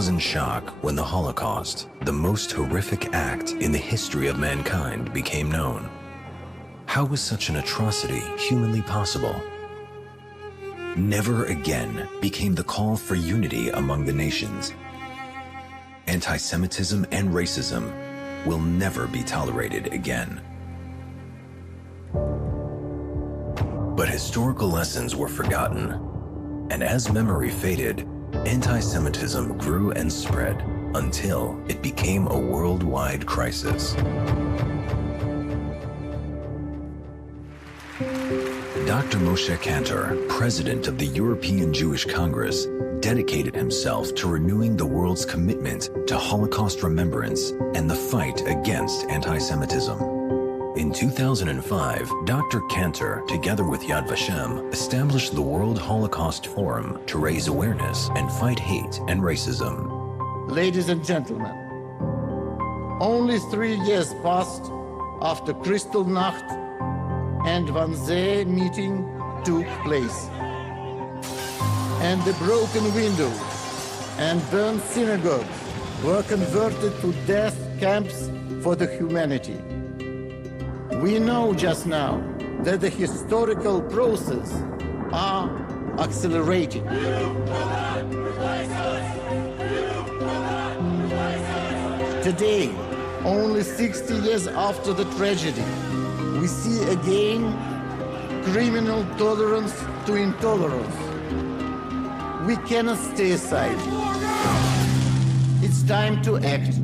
was in shock when the Holocaust, the most horrific act in the history of mankind, became known. How was such an atrocity humanly possible? Never again became the call for unity among the nations. Anti-Semitism and racism will never be tolerated again. But historical lessons were forgotten, and as memory faded, anti-Semitism grew and spread until it became a worldwide crisis. Dr. Moshe Kantor, president of the European Jewish Congress, dedicated himself to renewing the world's commitment to Holocaust remembrance and the fight against anti-Semitism. In 2005, Dr. Kantor, together with Yad Vashem, established the World Holocaust Forum to raise awareness and fight hate and racism. Ladies and gentlemen, only 3 years passed after Kristallnacht and Wannsee meeting took place, and the broken windows and burned synagogues were converted to death camps for the humanity. We know just now that the historical process are accelerating. Today, only 60 years after the tragedy, we see again criminal tolerance to intolerance. We cannot stay aside. It's time to act.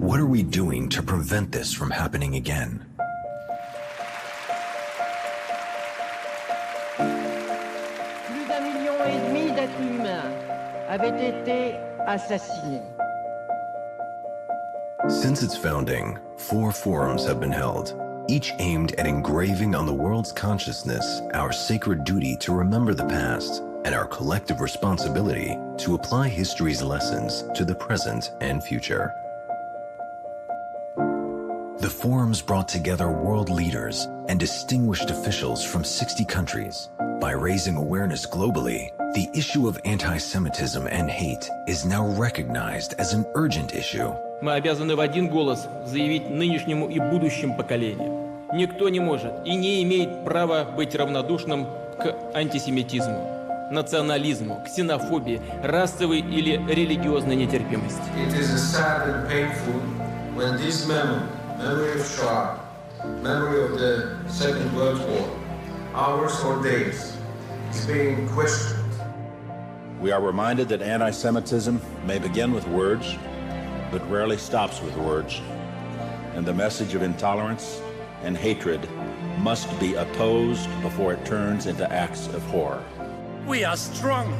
What are we doing to prevent this from happening again? Plus d'1,5 million d'êtres humains avaient été assassinés. Since its founding, 4 forums have been held, each aimed at engraving on the world's consciousness our sacred duty to remember the past and our collective responsibility to apply history's lessons to the present and future. The forums brought together world leaders and distinguished officials from 60 countries. By raising awareness globally, the issue of anti-Semitism and hate is now recognized as an urgent issue. Мы обязаны в один голос заявить нынешнему и будущим поколениям: никто не может и не имеет права быть равнодушным к антисемитизму, национализму, ксенофобии, расовой или религиозной нетерпимости. It is sad and painful when this memory of Shoah, memory of the Second World War, hours or days, is being questioned. We are reminded that anti-Semitism may begin with words, but rarely stops with words. And the message of intolerance and hatred must be opposed before it turns into acts of horror. We are strong,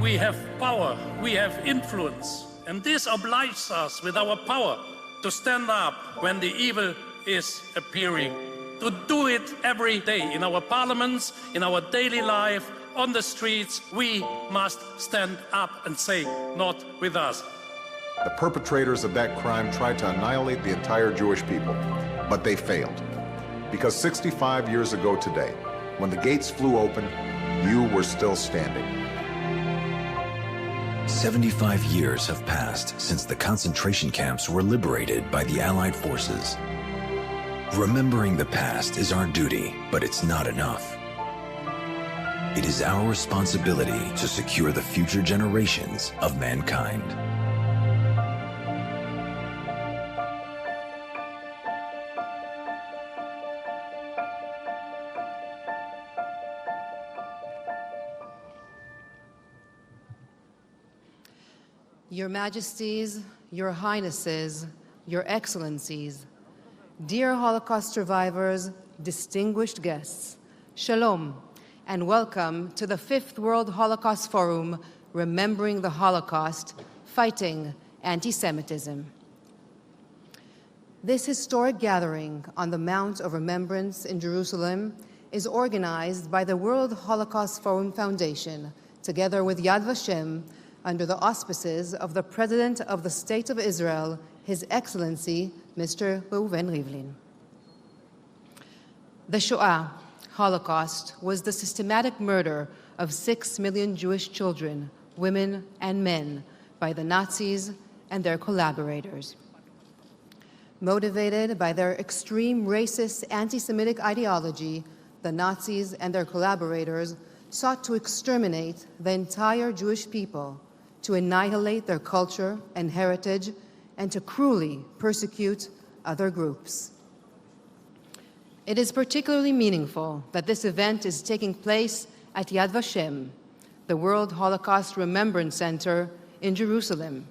we have power, we have influence, and this obliges us with our power to stand up when the evil is appearing, to do it every day in our parliaments, in our daily life, on the streets. We must stand up and say, not with us. The perpetrators of that crime tried to annihilate the entire Jewish people, but they failed. Because 65 years ago today, when the gates flew open, you were still standing. 75 years have passed since the concentration camps were liberated by the Allied forces. Remembering the past is our duty, but it's not enough. It is our responsibility to secure the future generations of mankind. Your Majesties, Your Highnesses, Your Excellencies, dear Holocaust survivors, distinguished guests, Shalom, and welcome to the 5th World Holocaust Forum, Remembering the Holocaust, Fighting Anti-Semitism. This historic gathering on the Mount of Remembrance in Jerusalem is organized by the World Holocaust Forum Foundation, together with Yad Vashem, under the auspices of the President of the State of Israel, His Excellency, Mr. Reuven Rivlin. The Shoah, Holocaust, was the systematic murder of 6 million Jewish children, women, and men by the Nazis and their collaborators. Motivated by their extreme racist anti-Semitic ideology, the Nazis and their collaborators sought to exterminate the entire Jewish people, to annihilate their culture and heritage, and to cruelly persecute other groups. It is particularly meaningful that this event is taking place at Yad Vashem, the World Holocaust Remembrance Center in Jerusalem.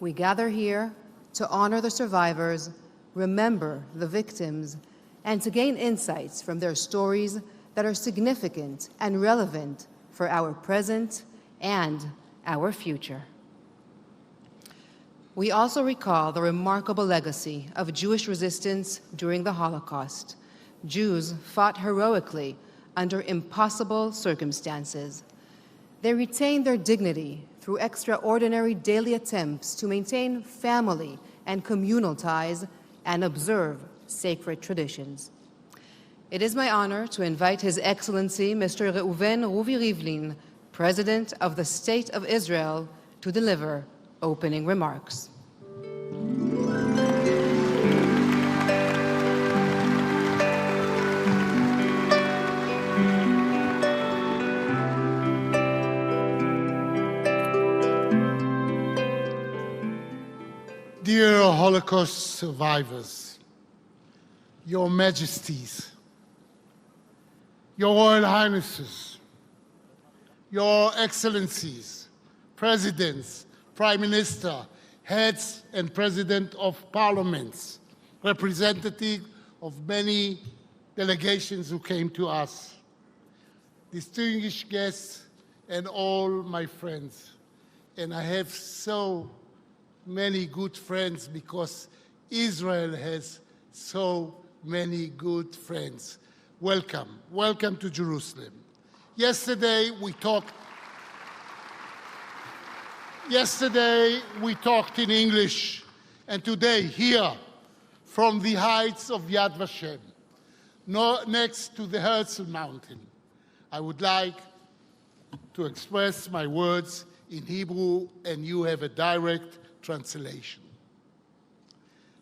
We gather here to honor the survivors, remember the victims, and to gain insights from their stories that are significant and relevant for our present and our future. We also recall the remarkable legacy of Jewish resistance during the Holocaust. Jews fought heroically under impossible circumstances. They retained their dignity through extraordinary daily attempts to maintain family and communal ties and observe sacred traditions. It is my honor to invite His Excellency Mr. Reuven Ruvi Rivlin, President of the State of Israel, to deliver opening remarks. Dear Holocaust survivors, Your Majesties, Your Royal Highnesses, Your Excellencies, Presidents, Prime Minister, heads and President of Parliaments, representatives of many delegations who came to us, distinguished guests, and all my friends. And I have so many good friends because Israel has so many good friends. Welcome. Welcome to Jerusalem. Yesterday we talked in English, and today here from the heights of Yad Vashem, next to the Herzl Mountain, I would like to express my words in Hebrew, and you have a direct translation.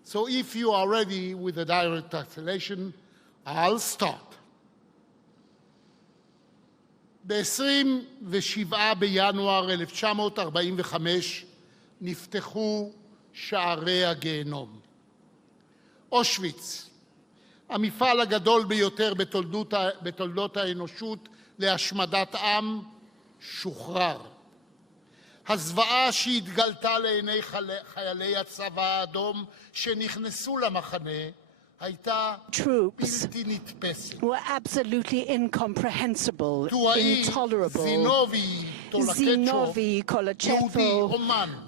So if you are ready with a direct translation, I'll start. ב-27 בינואר 1945 נפתחו שערי הגיהנום. אושוויץ, המפעל הגדול ביותר בתולדות האנושות להשמדת עם, שוחרר. הזוועה שהתגלתה לעיני חיילי הצבא האדום שנכנסו למחנה הייתה בלתי נתפסת. Were absolutely incomprehensible, intolerable. Zinovi Kolochevo,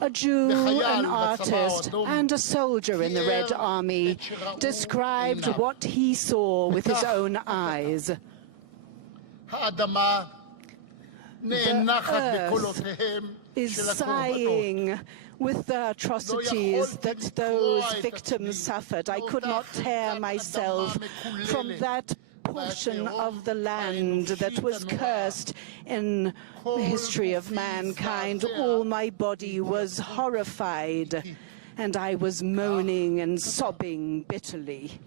a Jew, an artist, and a soldier in the Red Army, described what he saw with his own eyes. האדמה נאנחת בקולותיהם is sighing with the atrocities that those victims suffered. I could not tear myself from that portion of the land that was cursed in the history of mankind. All my body was horrified, and I was moaning and sobbing bitterly.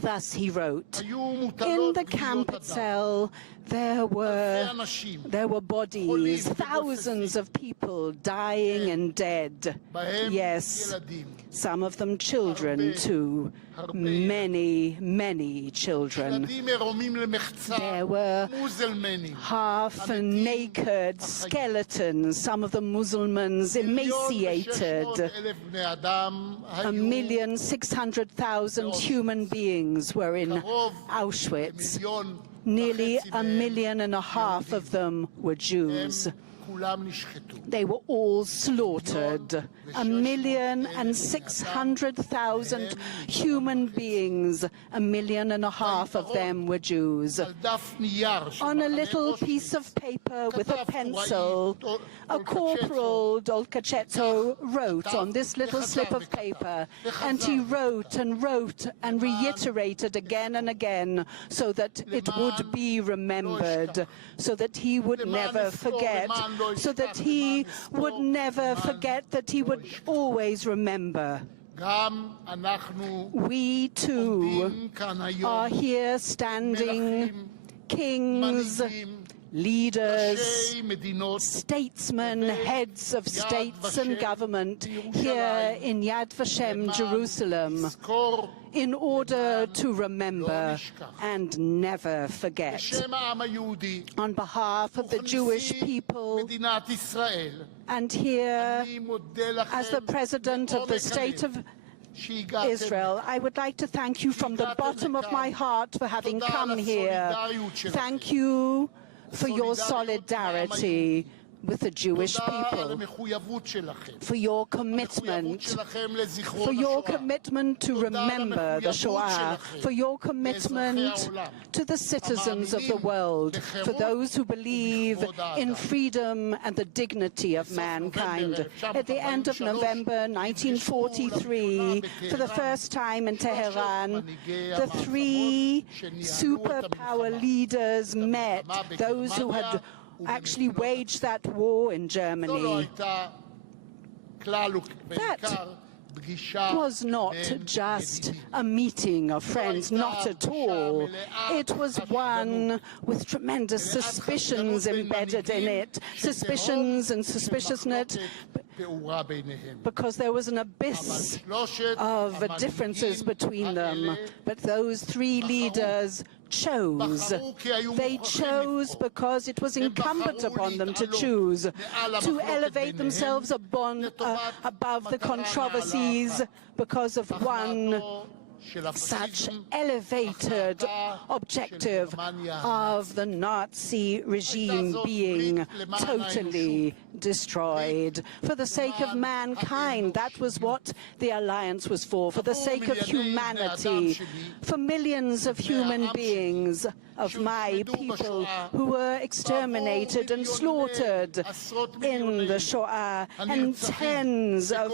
Thus he wrote, in the camp itself, there were bodies, thousands of people dying and dead. Yes, some of them children too, many, many children. There were half-naked skeletons, some of them Muslims, emaciated. 1,600,000 human beings were in Auschwitz. Nearly 1.5 million of them were Jews. They were all slaughtered. 1,600,000 human beings, 1.5 million of them were Jews. On a little piece of paper with a pencil, a corporal Dolcacetto wrote on this little slip of paper, and he wrote and wrote and reiterated again and again so that it would be remembered, so that he would never forget, so that he would never forget, that he would always remember. We too are here standing, kings, leaders, statesmen, heads of states and government here in Yad Vashem, Jerusalem, in order to remember and never forget. On behalf of the Jewish people, and here, as the President of the State of Israel, I would like to thank you from the bottom of my heart for having come here. Thank you for your solidarity with the Jewish people, for your commitment to remember the Shoah, for your commitment to the citizens of the world, for those who believe in freedom and the dignity of mankind. At the end of November 1943, for the first time in Tehran, the three superpower leaders met, those who had actually waged that war in Germany. That was not just a meeting of friends, not at all. It was one with tremendous suspicions embedded in it, suspicions and suspiciousness, because there was an abyss of differences between them. But those three leaders chose. They chose because it was incumbent upon them to choose, to elevate themselves above the controversies because of one such elevated objective of the Nazi regime being totally destroyed. For the sake of mankind, that was what the alliance was for the sake of humanity, for millions of human beings, of my people who were exterminated and slaughtered in the Shoah, and tens of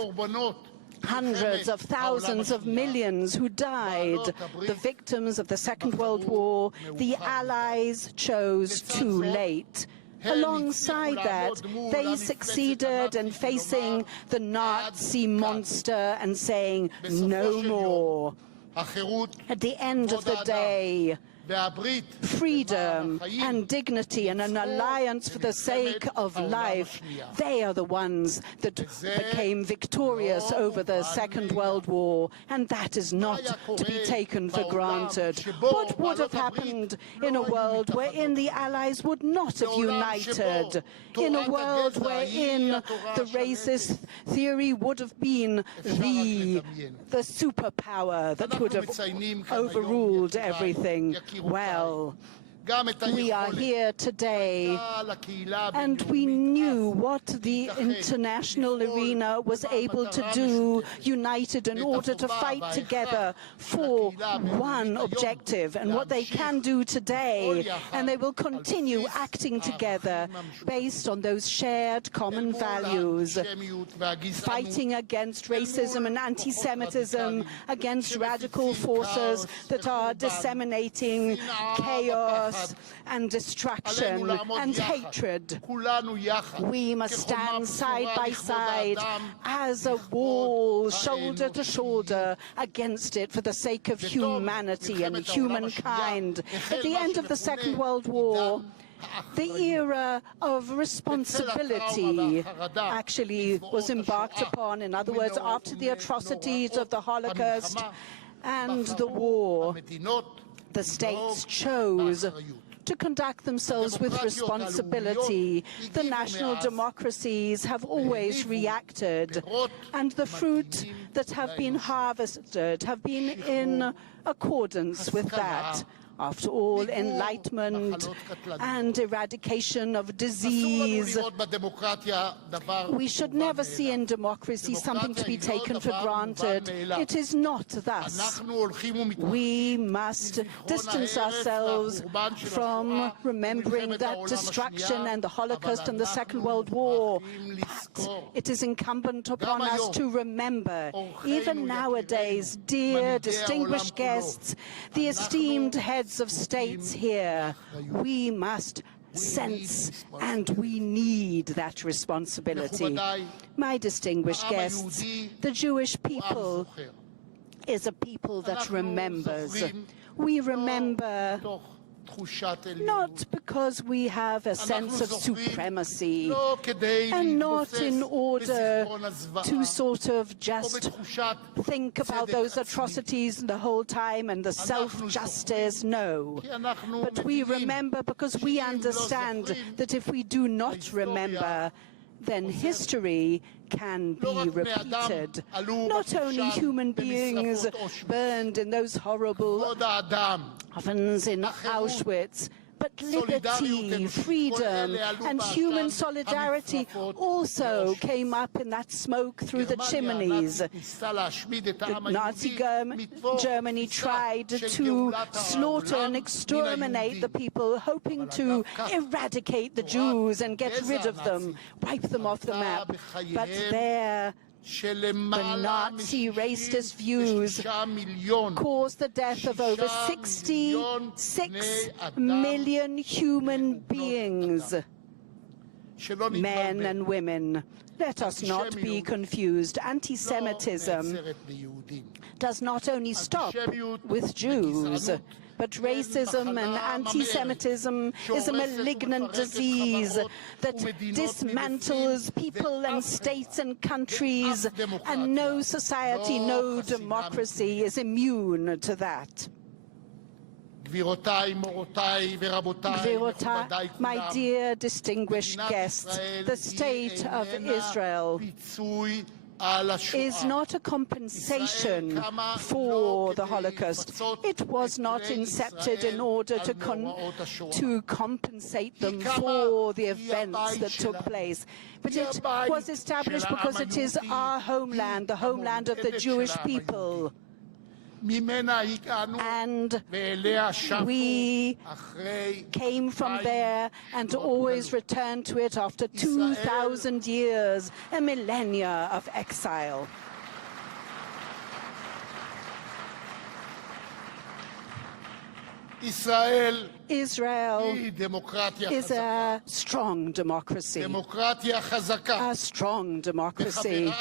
hundreds of thousands of millions who died, the victims of the Second World War. The Allies chose too late. Alongside that, they succeeded in facing the Nazi monster and saying, no more. At the end of the day, freedom and dignity and an alliance for the sake of life, they are the ones that became victorious over the Second World War, and that is not to be taken for granted. What would have happened in a world wherein the Allies would not have united, in a world wherein the racist theory would have been the superpower that would have overruled everything? Well, we are here today, and we knew what the international arena was able to do, united in order to fight together for one objective, and what they can do today, and they will continue acting together based on those shared common values, fighting against racism and anti-Semitism, against radical forces that are disseminating chaos and distraction and hatred. We must stand side by side as a wall, shoulder to shoulder, against it for the sake of humanity and humankind. At the end of the Second World War, the era of responsibility actually was embarked upon. In other words, after the atrocities of the Holocaust and the war, the states chose to conduct themselves with responsibility. The national democracies have always reacted, and the fruit that have been harvested have been in accordance with that. After all, enlightenment and eradication of disease. We should never see in democracy something to be taken for granted. It is not thus. We must distance ourselves from remembering that destruction and the Holocaust and the Second World War. But it is incumbent upon us to remember, even nowadays, dear distinguished guests, the esteemed heads of states here, we must sense and we need that responsibility. My distinguished guests, the Jewish people is a people that remembers. We remember not because we have a sense of supremacy and not in order to sort of just think about those atrocities the whole time and the self-justice, no. But we remember because we understand that if we do not remember, then history can be repeated. Not only human beings burned in those horrible ovens in Auschwitz, but liberty, freedom, and human solidarity also came up in that smoke through the chimneys. Nazi Germany tried to slaughter and exterminate the people, hoping to eradicate the Jews and get rid of them, wipe them off the map. But the Nazi racist views caused the death of over 66 million human beings, men and women. Let us not be confused. Anti-Semitism does not only stop with Jews, but racism and anti-Semitism is a malignant disease that dismantles people and states and countries, and no society, no democracy is immune to that. My dear distinguished guests, the state of Israel is not a compensation for the Holocaust. It was not incepted in order to compensate them for the events that took place. But it was established because it is our homeland, the homeland of the Jewish people. And we came from there and always returned to it after 2,000 years, a millennia of exile. Israel is a strong democracy, a strong democracy.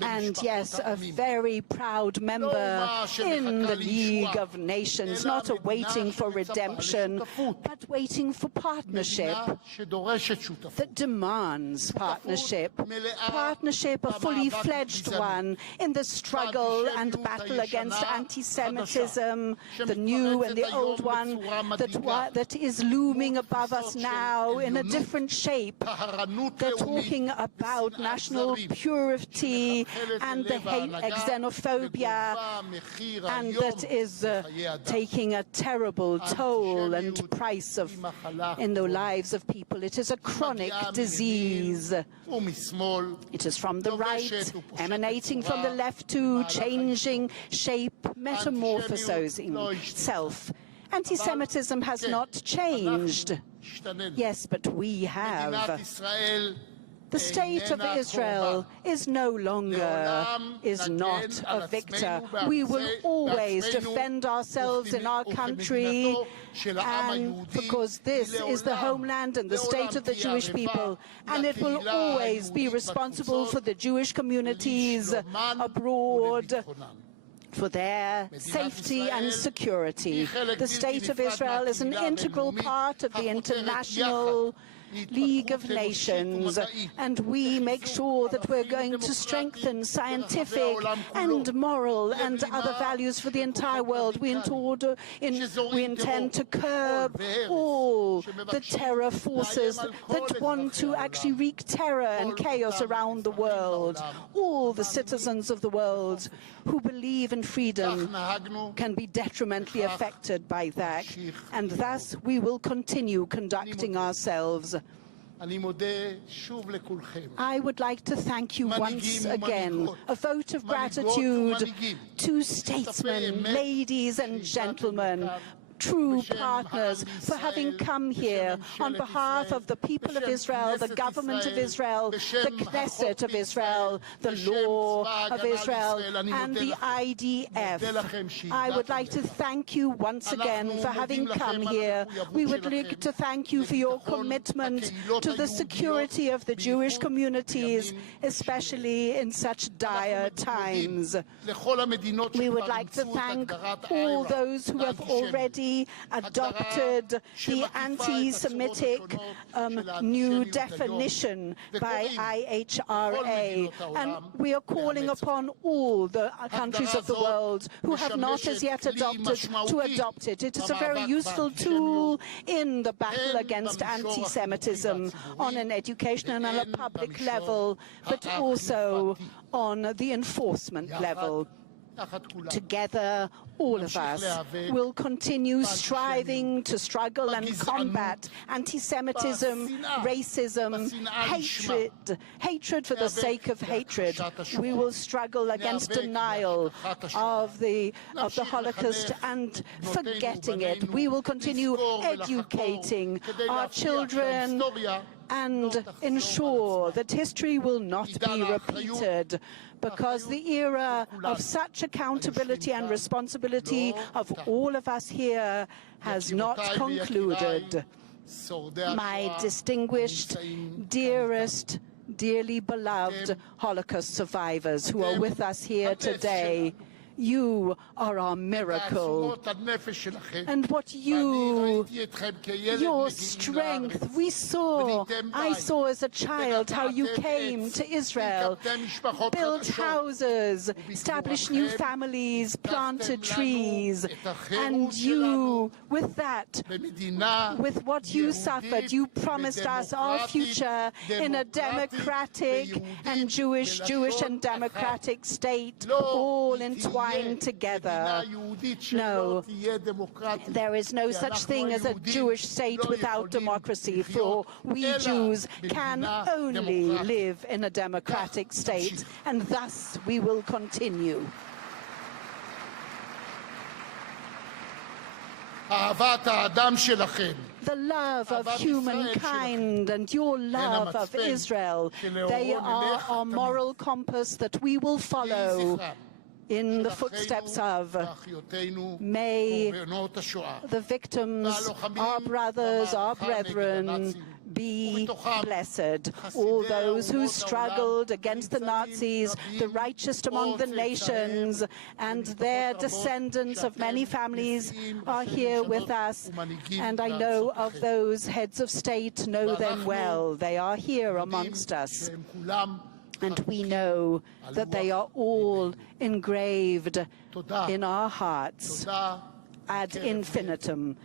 And yes, a very proud member in the League of Nations, not waiting for redemption, but waiting for partnership that demands partnership, a fully fledged one in the struggle and battle against anti-Semitism, the new and the old one that is looming above us now in a different shape. They're talking about national purity and the hate, xenophobia, and that is taking a terrible toll and price in the lives of people. It is a chronic disease. It is from the right, emanating from the left too, changing shape, metamorphosing itself. Anti-Semitism has not changed. Yes, but we have. The state of Israel is no longer, is not a victor. We will always defend ourselves in our country, and because this is the homeland and the state of the Jewish people, and it will always be responsible for the Jewish communities abroad, for their safety and security. The state of Israel is an integral part of the international League of Nations, and we make sure that we're going to strengthen scientific and moral and other values for the entire world. We intend to curb all the terror forces that want to actually wreak terror and chaos around the world. All the citizens of the world who believe in freedom can be detrimentally affected by that, and thus we will continue conducting ourselves. I would like to thank you once again. A vote of gratitude to statesmen, ladies and gentlemen, true partners, for having come here on behalf of the people of Israel, the government of Israel, the Knesset of Israel, the law of Israel, and the IDF. I would like to thank you once again for having come here. We would like to thank you for your commitment to the security of the Jewish communities, especially in such dire times. We would like to thank all those who have already adopted the anti-Semitic new definition by IHRA. And we are calling upon all the countries of the world who have not as yet adopted to adopt it. It is a very useful tool in the battle against anti-Semitism on an education and on a public level, but also on the enforcement level. Together, all of us will continue striving to struggle and combat anti-Semitism, racism, hatred for the sake of hatred. We will struggle against denial of the Holocaust and forgetting it. We will continue educating our children and ensure that history will not be repeated, because the era of such accountability and responsibility of all of us here has not concluded. My distinguished, dearest, dearly beloved Holocaust survivors who are with us here today, you are our miracle. And what your strength, I saw as a child how you came to Israel, built houses, established new families, planted trees, and you, with that, with what you suffered, you promised us our future in a democratic and Jewish and democratic state, all entwined together. No, there is no such thing as a Jewish state without democracy, for we Jews can only live in a democratic state, and thus we will continue. The love of humankind and your love of Israel, they are our moral compass that we will follow in the footsteps of. May the victims, our brothers, our brethren, be blessed. All those who struggled against the Nazis, the righteous among the nations, and their descendants of many families are here with us. And I know of those heads of state, know them well. They are here amongst us. And we know that they are all engraved in our hearts ad infinitum.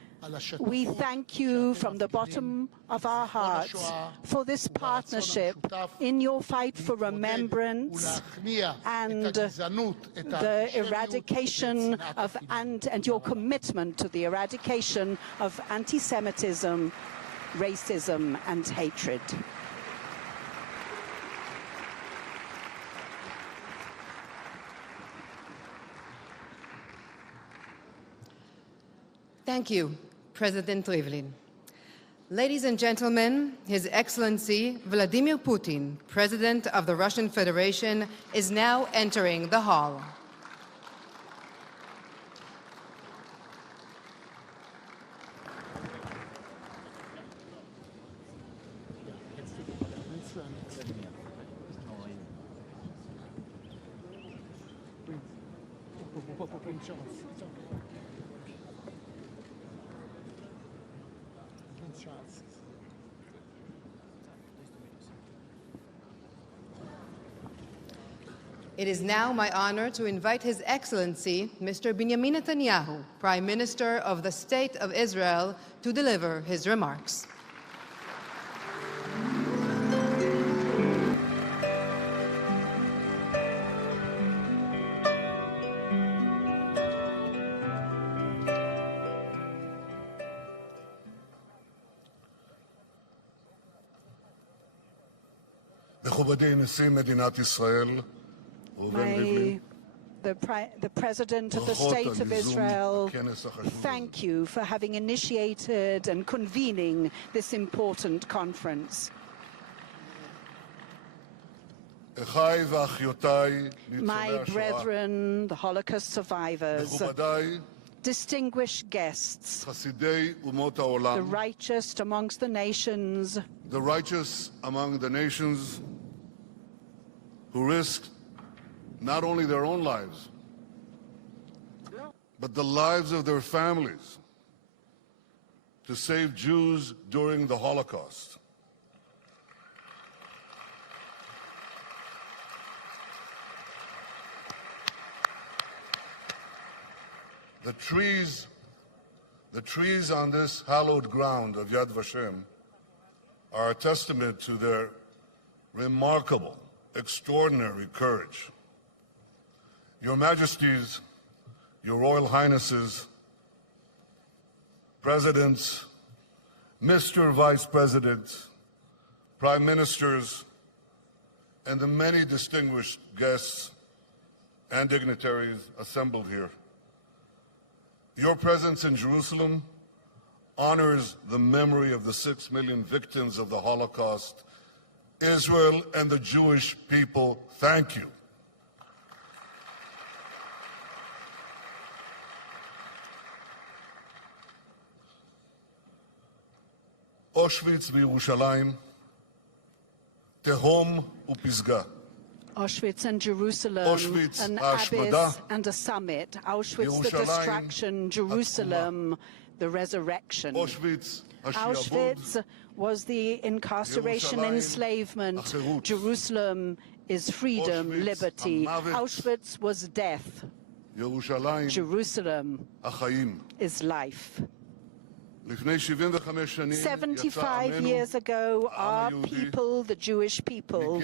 We thank you from the bottom of our hearts for this partnership in your fight for remembrance and the eradication of and your commitment to the eradication of anti-Semitism, racism, and hatred. Thank you, President Rivlin. Ladies and gentlemen, His Excellency Vladimir Putin, President of the Russian Federation, is now entering the hall. It is now my honor to invite His Excellency, Mr. Benjamin Netanyahu, Prime Minister of the State of Israel, to deliver his remarks. The President of the State of Israel, thank you for having initiated and convening this important conference. My brethren, the Holocaust survivors, distinguished guests, the righteous amongst the nations, who risked not only their own lives, but the lives of their families to save Jews during the Holocaust. The trees on this hallowed ground of Yad Vashem are a testament to their remarkable, extraordinary courage. Your Majesties, Your Royal Highnesses, Presidents, Mr. Vice President, Prime Ministers, and the many distinguished guests and dignitaries assembled here. Your presence in Jerusalem honors the memory of the 6 million victims of the Holocaust. Israel and the Jewish people, thank you. Auschwitz וירושלים, תהום ופסגה. Auschwitz and Jerusalem, an abyss and a summit. Auschwitz, the distraction. Jerusalem, the resurrection. Auschwitz was the incarceration, enslavement. Jerusalem is freedom, liberty. Auschwitz was death. Jerusalem is life. 75 years ago, our people, the Jewish people,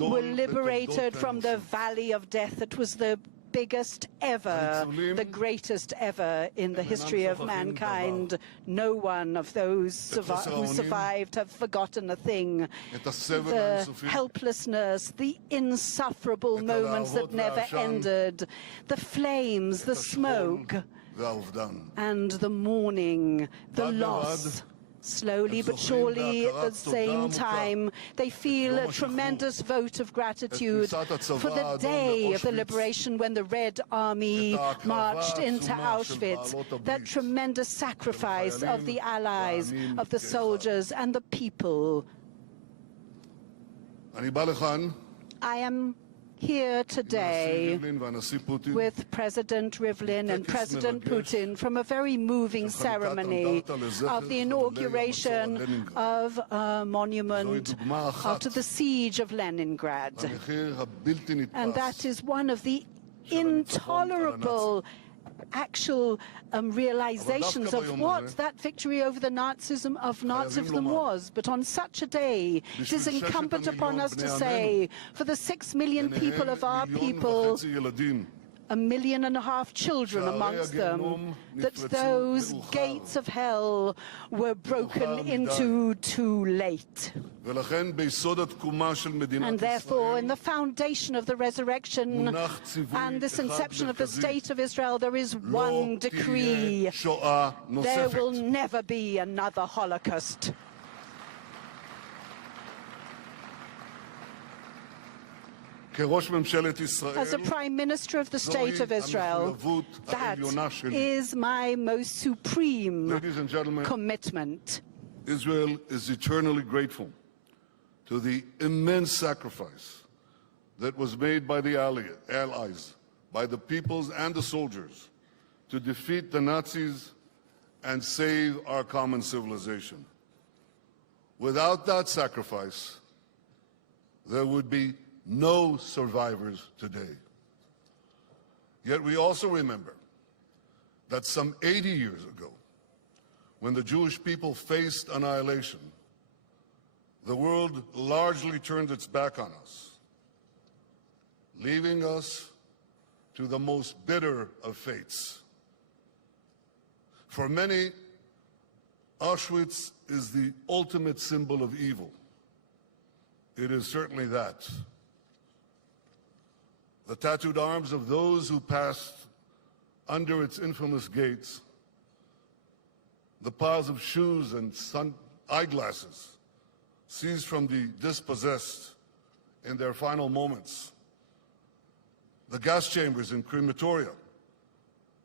were liberated from the valley of death. It was the biggest ever, the greatest ever in the history of mankind. No one of those who survived have forgotten a thing. The helplessness, the insufferable moments that never ended, the flames, the smoke, and the mourning, the loss. Slowly but surely, at the same time, they feel a tremendous vote of gratitude for the day of the liberation when the Red Army marched into Auschwitz, that tremendous sacrifice of the allies, of the soldiers and the people. I am here today with President Rivlin and President Putin from a very moving ceremony of the inauguration of a monument after the siege of Leningrad. And that is one of the intolerable actual realizations of what that victory over the Nazism was. But on such a day, it is incumbent upon us to say, for the 6 million people of our people, 1.5 million children amongst them, that those gates of hell were broken into too late. And therefore, in the foundation of the resurrection and this inception of the State of Israel, there is one decree: there will never be another Holocaust. As a Prime Minister of the State of Israel, that is my most supreme commitment. Israel is eternally grateful to the immense sacrifice that was made by the Allies, by the peoples and the soldiers, to defeat the Nazis and save our common civilization. Without that sacrifice, there would be no survivors today. Yet we also remember that some 80 years ago, when the Jewish people faced annihilation, the world largely turned its back on us, leaving us to the most bitter of fates. For many, Auschwitz is the ultimate symbol of evil. It is certainly that. The tattooed arms of those who passed under its infamous gates, the piles of shoes and eyeglasses seized from the dispossessed in their final moments, the gas chambers in crematoria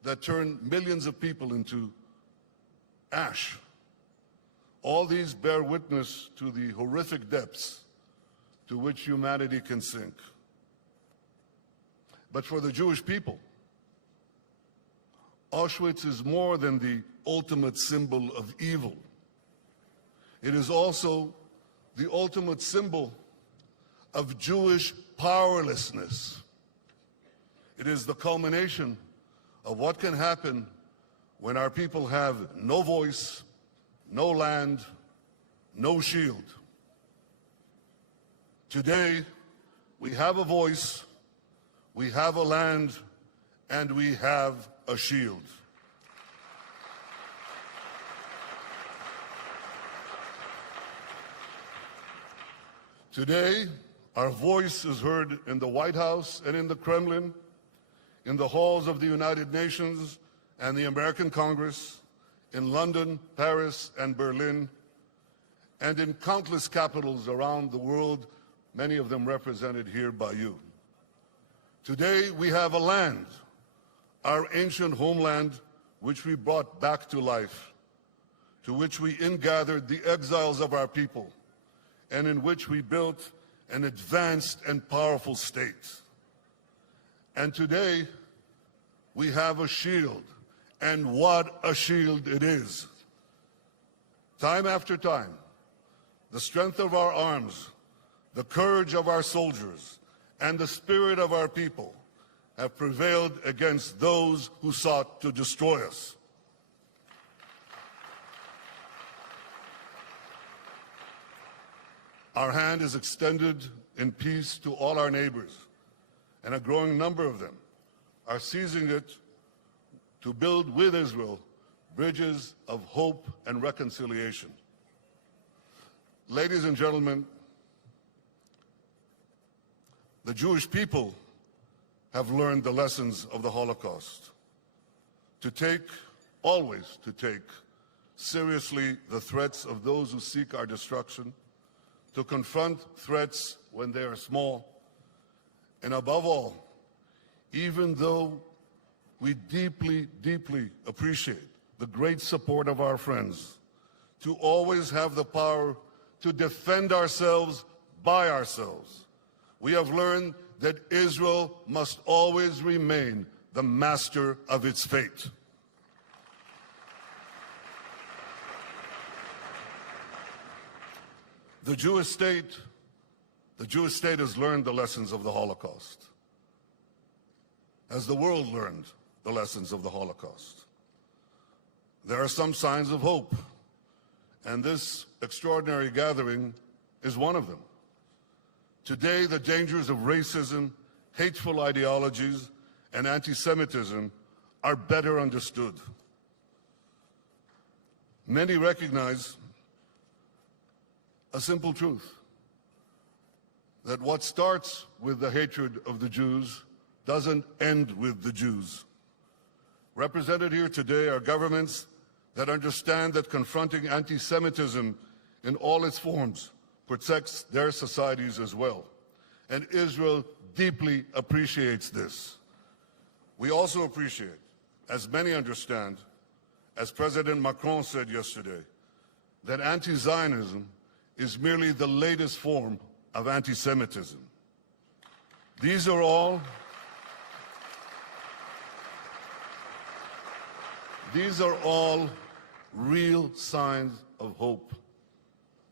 that turned millions of people into ash. All these bear witness to the horrific depths to which humanity can sink. But for the Jewish people, Auschwitz is more than the ultimate symbol of evil. It is also the ultimate symbol of Jewish powerlessness. It is the culmination of what can happen when our people have no voice, no land, no shield. Today, we have a voice, we have a land, and we have a shield. Today, our voice is heard in the White House and in the Kremlin, in the halls of the United Nations and the American Congress, in London, Paris, and Berlin, and in countless capitals around the world, many of them represented here by you. Today, we have a land, our ancient homeland, which we brought back to life, to which we ingathered the exiles of our people, and in which we built an advanced and powerful state. And today, we have a shield, and what a shield it is. Time after time, the strength of our arms, the courage of our soldiers, and the spirit of our people have prevailed against those who sought to destroy us. Our hand is extended in peace to all our neighbors, and a growing number of them are seizing it to build with Israel bridges of hope and reconciliation. Ladies and gentlemen, the Jewish people have learned the lessons of the Holocaust, always to take seriously the threats of those who seek our destruction, to confront threats when they are small, and above all, even though we deeply, deeply appreciate the great support of our friends, to always have the power to defend ourselves by ourselves. We have learned that Israel must always remain the master of its fate. The Jewish state has learned the lessons of the Holocaust, as the world learned the lessons of the Holocaust. There are some signs of hope, and this extraordinary gathering is one of them. Today, the dangers of racism, hateful ideologies, and anti-Semitism are better understood. Many recognize a simple truth, that what starts with the hatred of the Jews doesn't end with the Jews. Represented here today are governments that understand that confronting anti-Semitism in all its forms protects their societies as well. And Israel deeply appreciates this. We also appreciate, as many understand, as President Macron said yesterday, that anti-Zionism is merely the latest form of anti-Semitism. These are all real signs of hope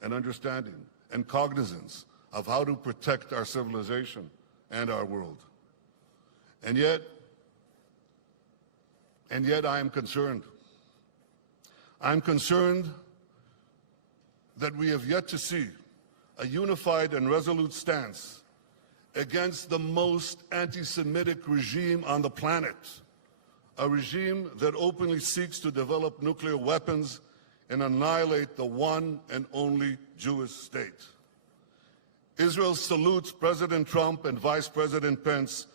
and understanding and cognizance of how to protect our civilization and our world. And yet I am concerned. I'm concerned that we have yet to see a unified and resolute stance against the most anti-Semitic regime on the planet, a regime that openly seeks to develop nuclear weapons and annihilate the one and only Jewish state. Israel salutes President Trump and Vice President Pence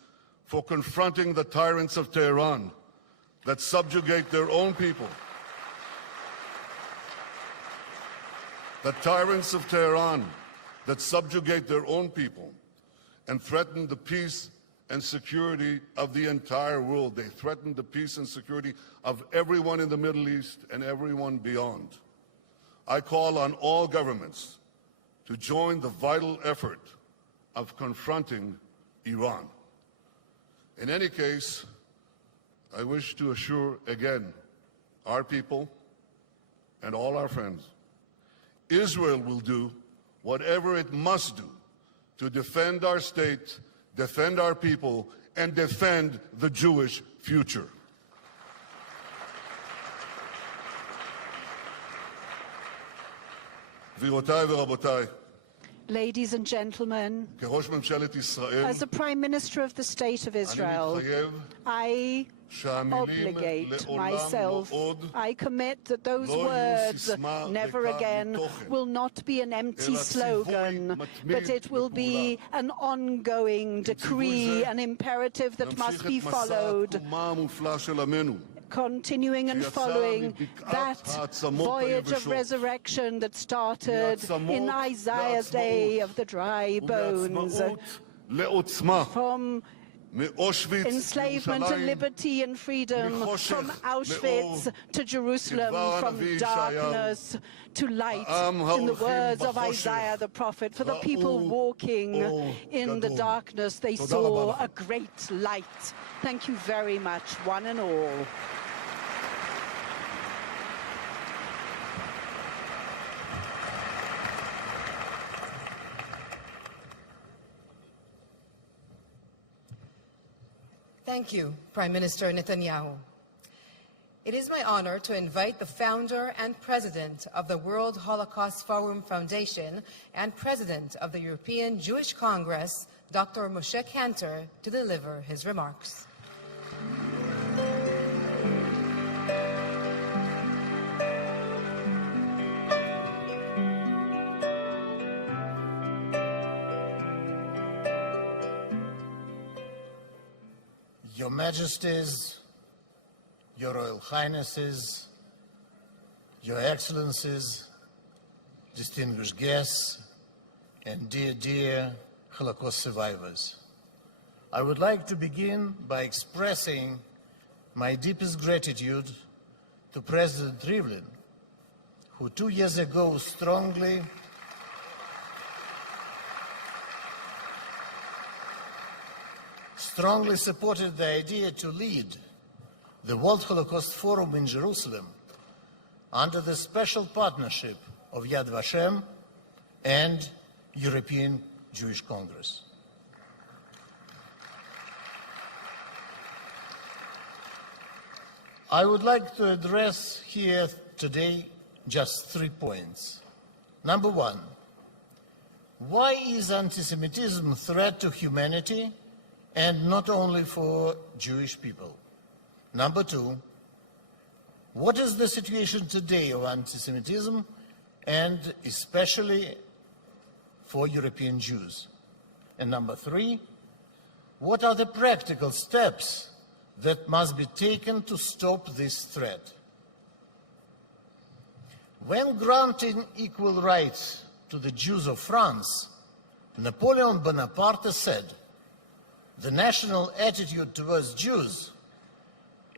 for confronting the tyrants of Tehran that subjugate their own people. The tyrants of Tehran that subjugate their own people and threaten the peace and security of the entire world. They threaten the peace and security of everyone in the Middle East and everyone beyond. I call on all governments to join the vital effort of confronting Iran. In any case, I wish to assure again our people and all our friends, Israel will do whatever it must do to defend our state, defend our people, and defend the Jewish future. גבירותיי ורבותיי, Ladies and gentlemen, כראש ממשלת ישראל, as the Prime Minister of the State of Israel, I obligate myself, I commit that those words, never again, will not be an empty slogan, but it will be an ongoing decree, an imperative that must be followed, continuing and following that voyage of resurrection that started in Isaiah's day of the dry bones, from enslavement to liberty and freedom, from Auschwitz to Jerusalem, from darkness to light, in the words of Isaiah the prophet. For the people walking in the darkness, they saw a great light. Thank you very much, one and all. Thank you, Prime Minister Netanyahu. It is my honor to invite the founder and president of the World Holocaust Forum Foundation and president of the European Jewish Congress, Dr. Moshe Kantor, to deliver his remarks. Your Majesties, Your Royal Highnesses, Your Excellencies, distinguished guests, and dear Holocaust survivors. I would like to begin by expressing my deepest gratitude to President Rivlin, who 2 years ago strongly supported the idea to lead the World Holocaust Forum in Jerusalem under the special partnership of Yad Vashem and European Jewish Congress. I would like to address here today just 3 points. Number one, why is anti-Semitism a threat to humanity and not only for Jewish people? Number two, what is the situation today of anti-Semitism and especially for European Jews? And number three, what are the practical steps that must be taken to stop this threat? When granting equal rights to the Jews of France, Napoleon Bonaparte said, "The national attitude towards Jews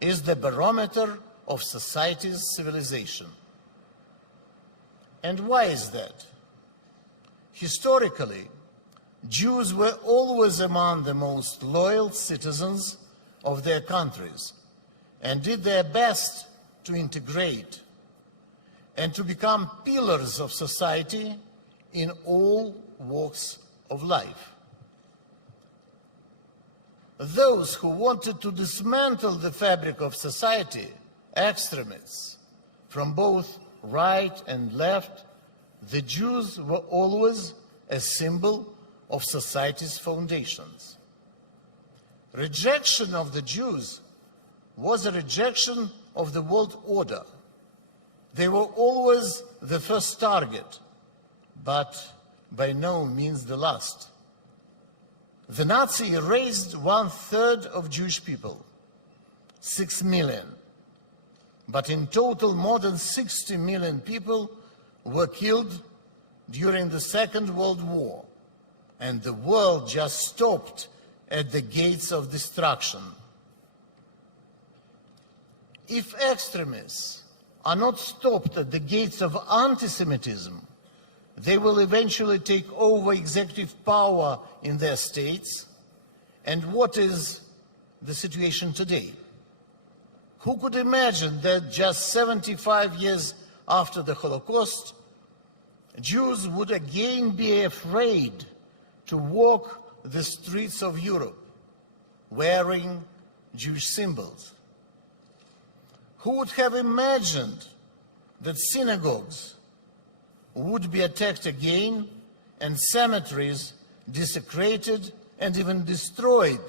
is the barometer of society's civilization." And why is that? Historically, Jews were always among the most loyal citizens of their countries and did their best to integrate and to become pillars of society in all walks of life. Those who wanted to dismantle the fabric of society, extremists from both right and left, the Jews were always a symbol of society's foundations. Rejection of the Jews was a rejection of the world order. They were always the first target, but by no means the last. The Nazi erased 1/3 of Jewish people, 6 million. But in total, more than 60 million people were killed during the Second World War, and the world just stopped at the gates of destruction. If extremists are not stopped at the gates of anti-Semitism, they will eventually take over executive power in their states. And what is the situation today? Who could imagine that just 75 years after the Holocaust, Jews would again be afraid to walk the streets of Europe wearing Jewish symbols? Who would have imagined that synagogues would be attacked again and cemeteries desecrated and even destroyed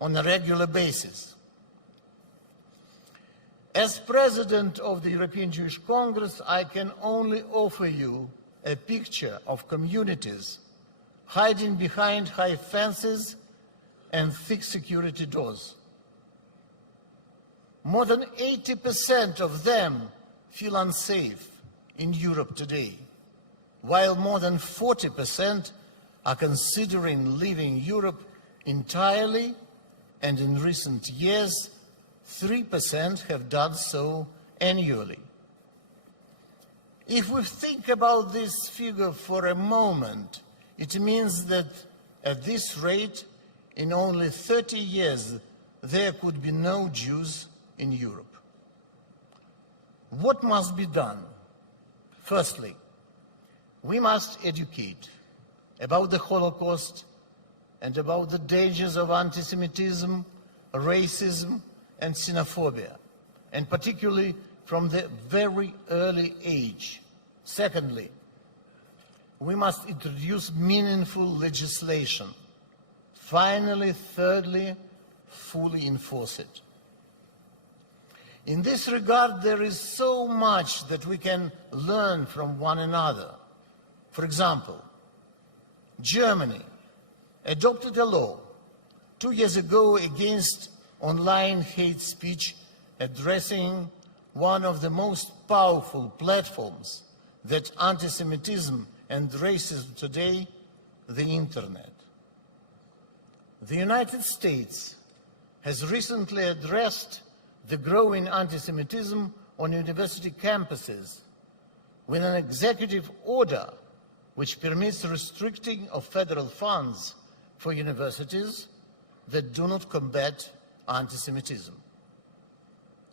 on a regular basis? As president of the European Jewish Congress, I can only offer you a picture of communities hiding behind high fences and thick security doors. More than 80% of them feel unsafe in Europe today, while more than 40% are considering leaving Europe entirely, and in recent years, 3% have done so annually. If we think about this figure for a moment, it means that at this rate, in only 30 years, there could be no Jews in Europe. What must be done? Firstly, we must educate about the Holocaust and about the dangers of anti-Semitism, racism, and xenophobia, and particularly from the very early age. Secondly, we must introduce meaningful legislation. Finally, thirdly, fully enforce it. In this regard, there is so much that we can learn from one another. For example, Germany adopted a law 2 years ago against online hate speech, addressing one of the most powerful platforms that anti-Semitism and racism today, the internet. The United States has recently addressed the growing anti-Semitism on university campuses with an executive order which permits restricting of federal funds for universities that do not combat anti-Semitism.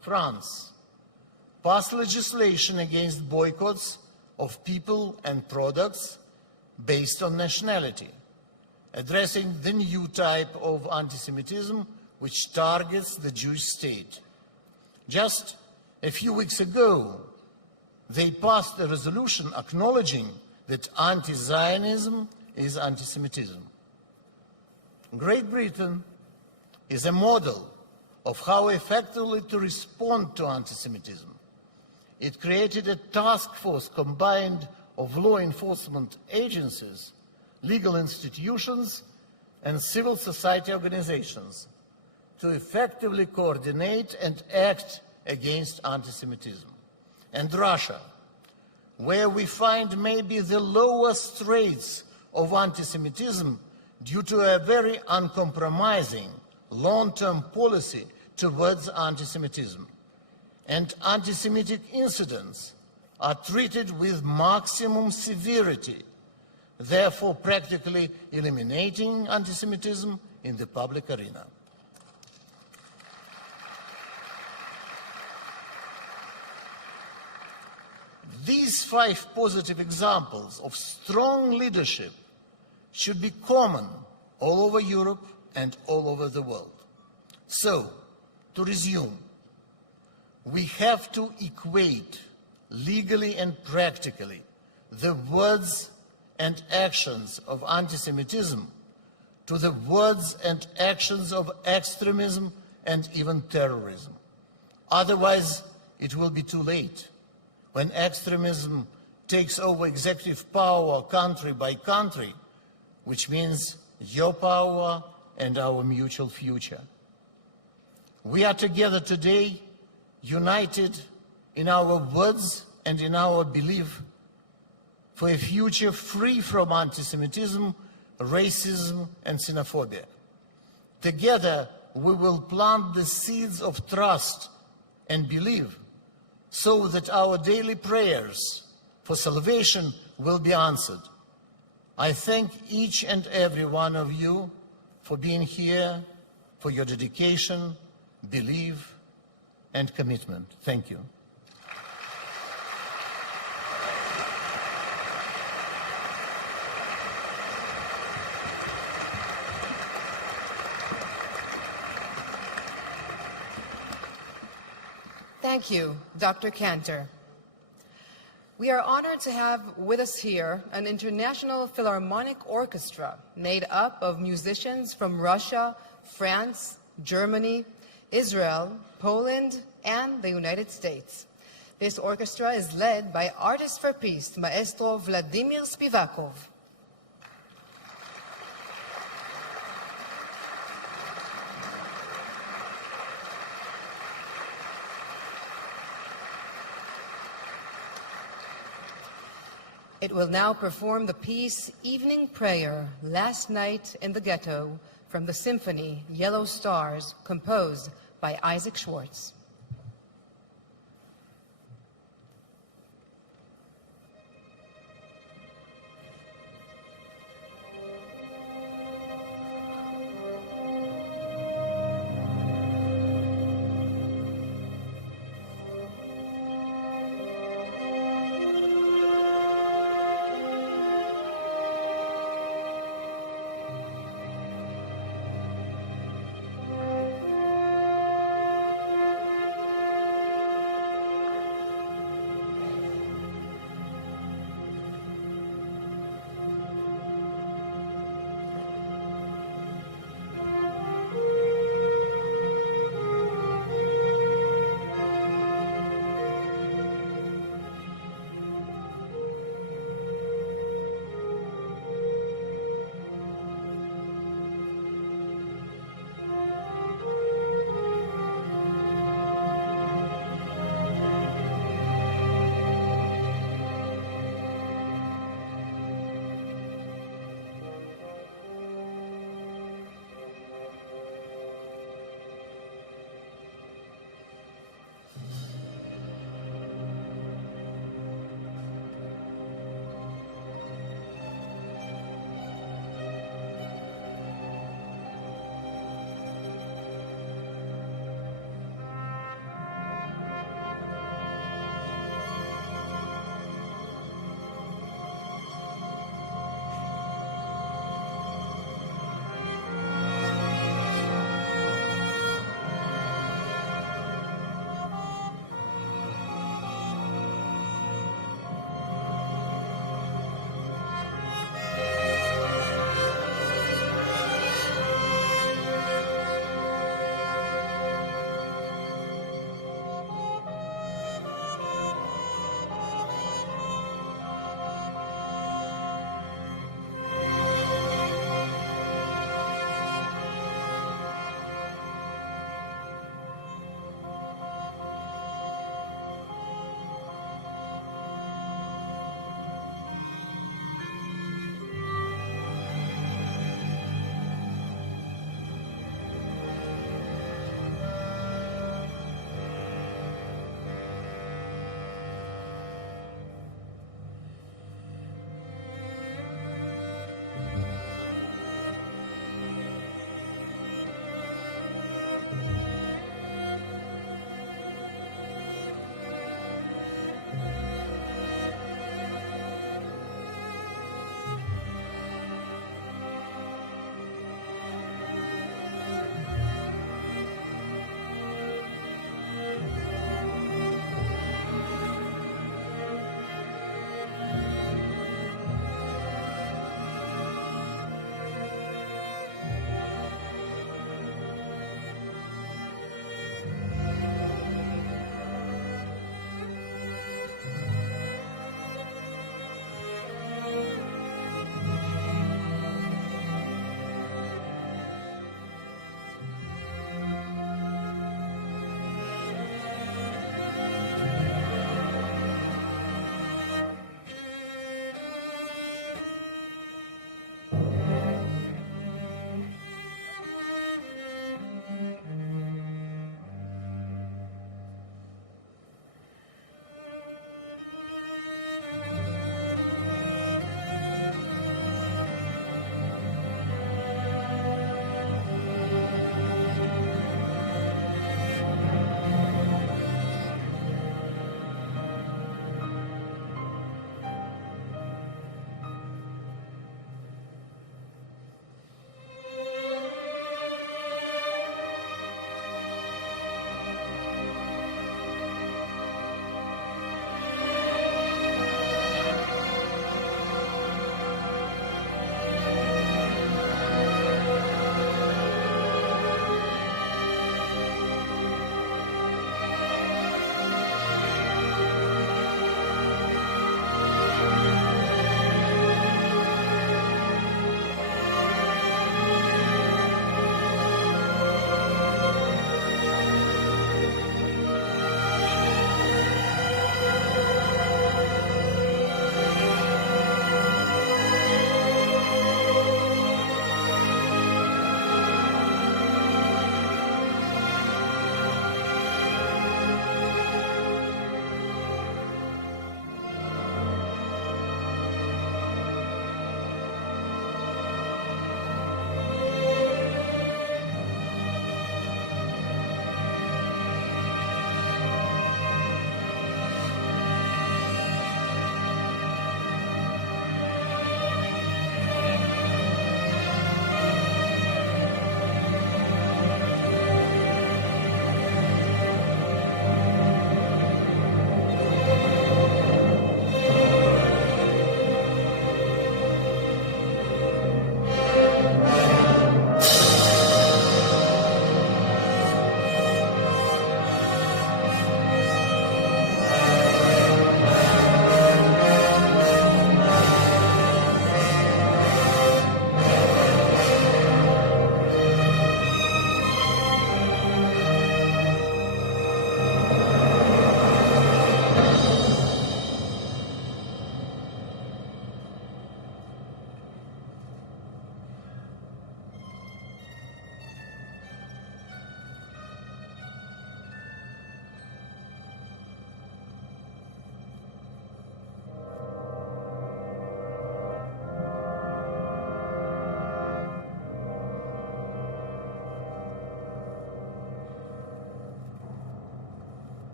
France passed legislation against boycotts of people and products based on nationality, addressing the new type of anti-Semitism which targets the Jewish state. Just a few weeks ago, they passed a resolution acknowledging that anti-Zionism is anti-Semitism. Great Britain is a model of how effectively to respond to anti-Semitism. It created a task force combined of law enforcement agencies, legal institutions, and civil society organizations to effectively coordinate and act against anti-Semitism. And Russia, where we find maybe the lowest rates of anti-Semitism due to a very uncompromising long-term policy towards anti-Semitism. And anti-Semitic incidents are treated with maximum severity, therefore practically eliminating anti-Semitism in the public arena. These 5 positive examples of strong leadership should be common all over Europe and all over the world. So, to resume, we have to equate legally and practically the words and actions of anti-Semitism to the words and actions of extremism and even terrorism. Otherwise, it will be too late. When extremism takes over executive power country by country, which means your power and our mutual future. We are together today, united in our words and in our belief for a future free from anti-Semitism, racism, and xenophobia. Together, we will plant the seeds of trust and belief so that our daily prayers for salvation will be answered. I thank each and every one of you for being here, for your dedication, belief, and commitment. Thank you. Thank you, Dr. Cantor. We are honored to have with us here an international philharmonic orchestra made up of musicians from Russia, France, Germany, Israel, Poland, and the United States. This orchestra is led by artist for peace, Maestro Vladimir Spivakov. It will now perform the piece Evening Prayer, Last Night in the Ghetto, from the symphony Yellow Stars, composed by Isaac Schwartz.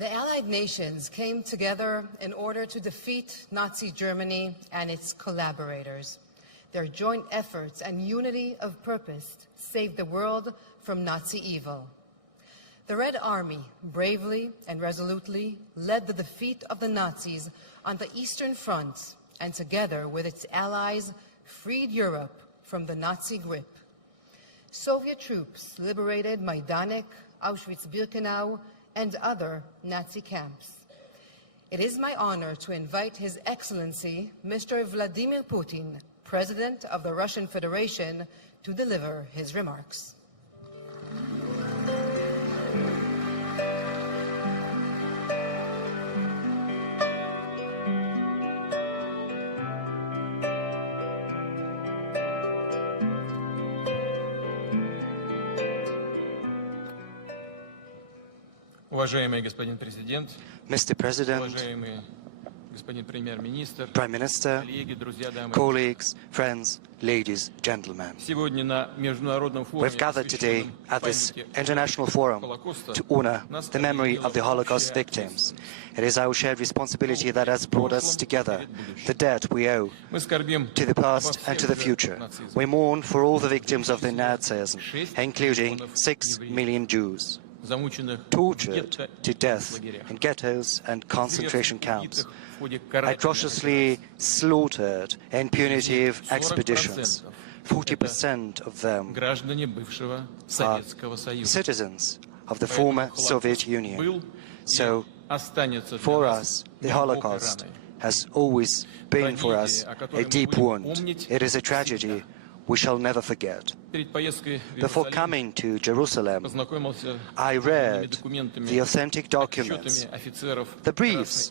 The Allied nations came together in order to defeat Nazi Germany and its collaborators. Their joint efforts and unity of purpose saved the world from Nazi evil. The Red Army bravely and resolutely led the defeat of the Nazis on the Eastern Front, and together with its allies freed Europe from the Nazi grip. Soviet troops liberated Majdanek, Auschwitz-Birkenau, and other Nazi camps. It is my honor to invite His Excellency, Mr. Vladimir Putin, President of the Russian Federation, to deliver his remarks. Уважаемый господин президент, Mr. President, уважаемый господин премьер-министр, Prime Minister, коллеги, друзья, дамы. colleagues, friends, ladies, gentlemen. Сегодня на международном форуме, We've gathered today at this international forum to honor the memory of the Holocaust victims. It is our shared responsibility that has brought us together, the debt we owe to the past and to the future. We mourn for all the victims of the Nazism, including 6 million Jews, tortured to death in ghettos and concentration camps, atrociously slaughtered in punitive expeditions. 40% of them are citizens of the former Soviet Union. So, for us, the Holocaust has always been for us a deep wound. It is a tragedy we shall never forget. Before coming to Jerusalem, I read the authentic documents, the briefs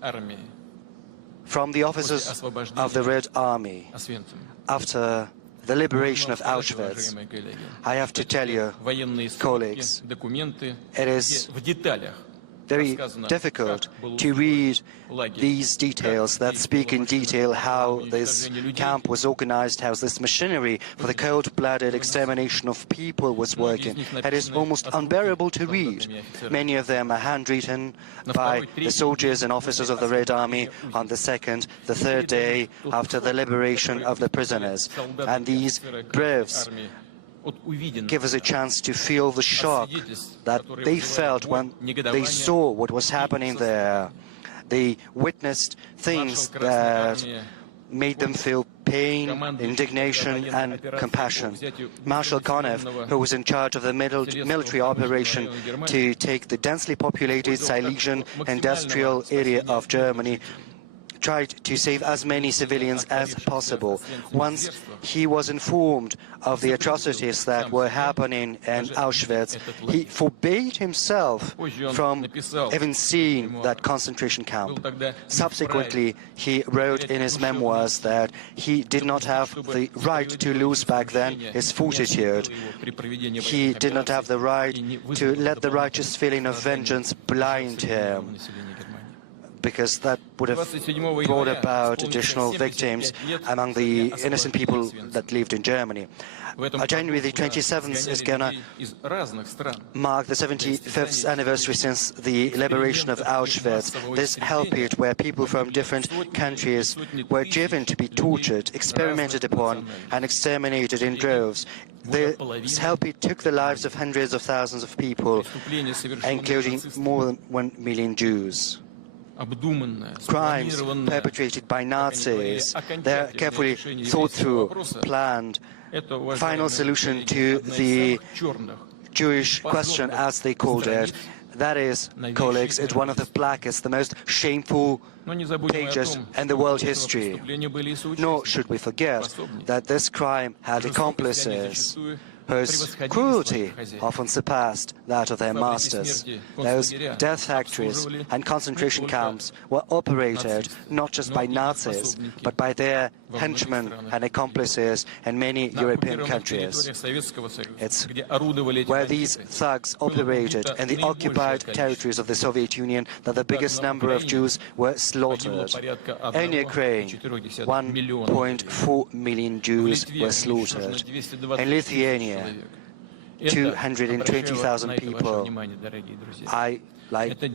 from the officers of the Red Army after the liberation of Auschwitz. I have to tell you, colleagues, it is very difficult to read these details that speak in detail how this camp was organized, how this machinery for the cold-blooded extermination of people was working. It is almost unbearable to read. Many of them are handwritten by the soldiers and officers of the Red Army on the second, the third day after the liberation of the prisoners. And these briefs give us a chance to feel the shock that they felt when they saw what was happening there. They witnessed things that made them feel pain, indignation, and compassion. Marshal Konev, who was in charge of the military operation to take the densely populated Silesian industrial area of Germany, tried to save as many civilians as possible. Once he was informed of the atrocities that were happening in Auschwitz, he forbade himself from even seeing that concentration camp. Subsequently, he wrote in his memoirs that he did not have the right to lose back then his fortitude. He did not have the right to let the righteous feeling of vengeance blind him, because that would have brought about additional victims among the innocent people that lived in Germany. January the 27th is going to mark the 75th anniversary since the liberation of Auschwitz. This hell pit where people from different countries were driven to be tortured, experimented upon, and exterminated in droves. This hell pit took the lives of hundreds of thousands of people, including more than 1 million Jews. Crimes perpetrated by Nazis, they're carefully thought through, planned, final solution to the Jewish question, as they called it. That is, colleagues, it's one of the blackest, the most shameful pages in the world history. Nor should we forget that this crime had accomplices whose cruelty often surpassed that of their masters. Those death factories and concentration camps were operated not just by Nazis, but by their henchmen and accomplices in many European countries. It's where these thugs operated in the occupied territories of the Soviet Union that the biggest number of Jews were slaughtered. In Ukraine, 1.4 million Jews were slaughtered. In Lithuania, 220,000 people. I like to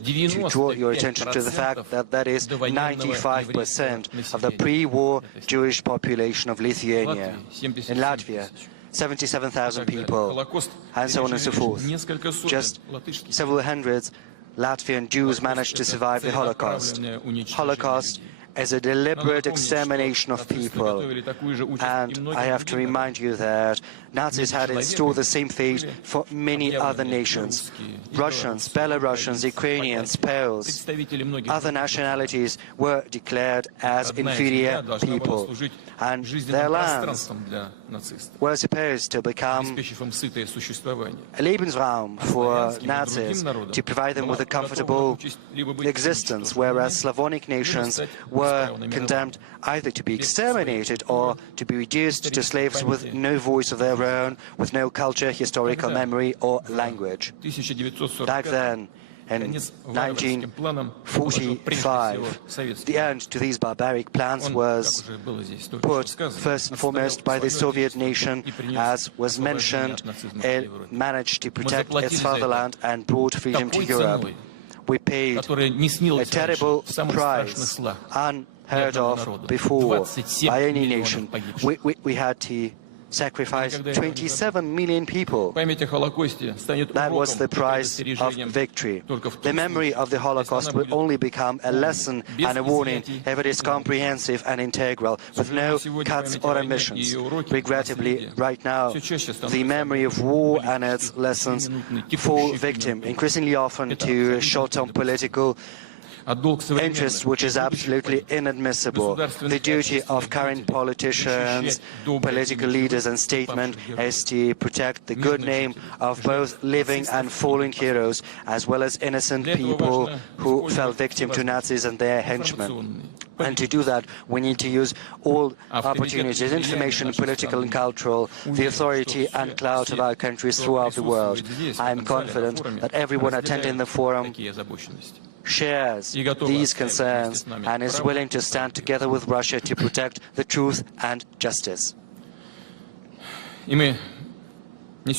draw your attention to the fact that that is 95% of the pre-war Jewish population of Lithuania. In Latvia, 77,000 people, and so on and so forth. Just several hundreds Latvian Jews managed to survive the Holocaust. Holocaust is a deliberate extermination of people, and I have to remind you that Nazis had in store the same fate for many other nations. Russians, Belarusians, Ukrainians, Poles, other nationalities were declared as inferior people, and their lands were supposed to become a Lebensraum for Nazis, to provide them with a comfortable existence, whereas Slavonic nations were condemned either to be exterminated or to be reduced to slaves with no voice of their own, with no culture, historical memory or language. Back then, in 1945, the end to these barbaric plans was put first and foremost by the Soviet nation. As was mentioned, it managed to protect its fatherland and brought freedom to Europe. We paid a terrible price, unheard of before by any nation. We had to sacrifice 27 million people. That was the price of victory. The memory of the Holocaust will only become a lesson and a warning if it is comprehensive and integral, with no cuts or omissions. Regrettably, right now, the memory of war and its lessons fall victim increasingly often to short-term political interest, which is absolutely inadmissible. The duty of current politicians, political leaders and statesmen is to protect the good name of both living and fallen heroes, as well as innocent people who fell victim to Nazis and their henchmen. And to do that, we need to use all opportunities, information, political and cultural, the authority and clout of our countries throughout the world. I am confident that everyone attending the forum shares these concerns and is willing to stand together with Russia to protect the truth and justice. And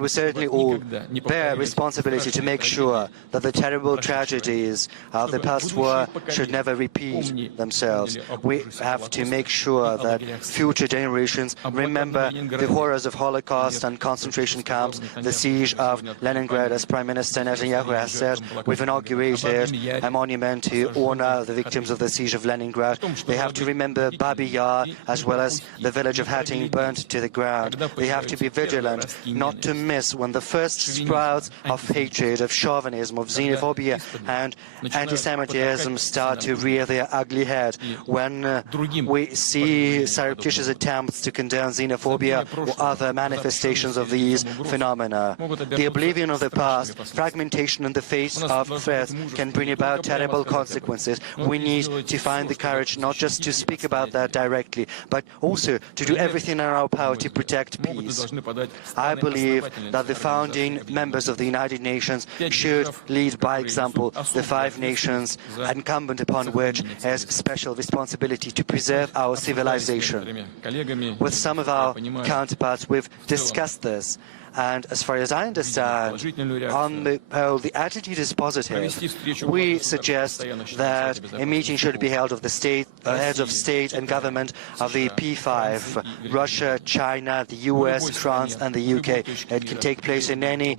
we certainly all bear responsibility to make sure that the terrible tragedies of the past war should never repeat themselves. We have to make sure that future generations remember the horrors of Holocaust and concentration camps, the siege of Leningrad. As Prime Minister Netanyahu has said, we've inaugurated a monument to honor the victims of the siege of Leningrad. They have to remember Babi Yar, as well as the village of Hatyn burned to the ground. They have to be vigilant not to miss when the first sprouts of hatred, of chauvinism, of xenophobia and anti-Semitism start to rear their ugly head. When we see surreptitious attempts to condone xenophobia or other manifestations of these phenomena. The oblivion of the past, fragmentation in the face of threats can bring about terrible consequences. We need to find the courage not just to speak about that directly, but also to do everything in our power to protect peace. I believe that the founding members of the United Nations should lead by example, the 5 nations incumbent upon which has special responsibility to preserve our civilization. With some of our counterparts, we've discussed this. And as far as I understand, on the whole, the attitude is positive. We suggest that a meeting should be held of the heads of state and government of the P5, Russia, China, the US, France and the UK. It can take place in any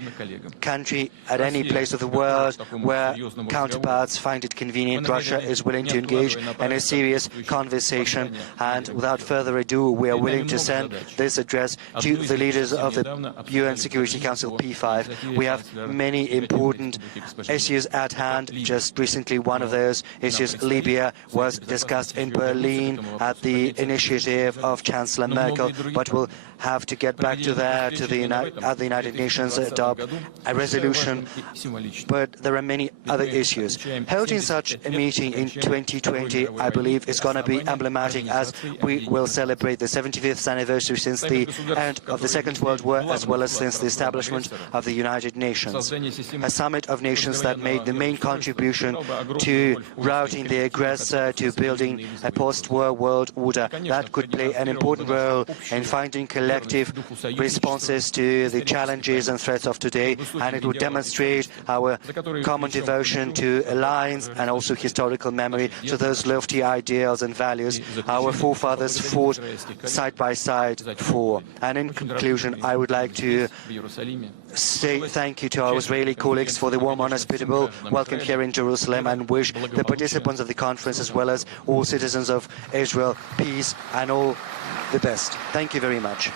country, at any place of the world where counterparts find it convenient. Russia is willing to engage in a serious conversation, and without further ado, we are willing to send this address to the leaders of the UN Security Council P5. We have many important issues at hand. Just recently, one of those issues, Libya, was discussed in Berlin at the initiative of Chancellor Merkel, but we'll have to get back to that, to the United Nations adopt a resolution. But there are many other issues. Holding such a meeting in 2020, I believe, is going to be emblematic, as we will celebrate the 75th anniversary since the end of the Second World War, as well as since the establishment of the United Nations. A summit of nations that made the main contribution to routing the aggressor, to building a post-war world order that could play an important role in finding collective collective responses to the challenges and threats of today, and it would demonstrate our common devotion to alliance and also historical memory, to those lofty ideals and values our forefathers fought side by side for. And in conclusion, I would like to say thank you to our Israeli colleagues for the warm and hospitable welcome here in Jerusalem, and wish the participants of the conference as well as all citizens of Israel peace and all the best. Thank you very much.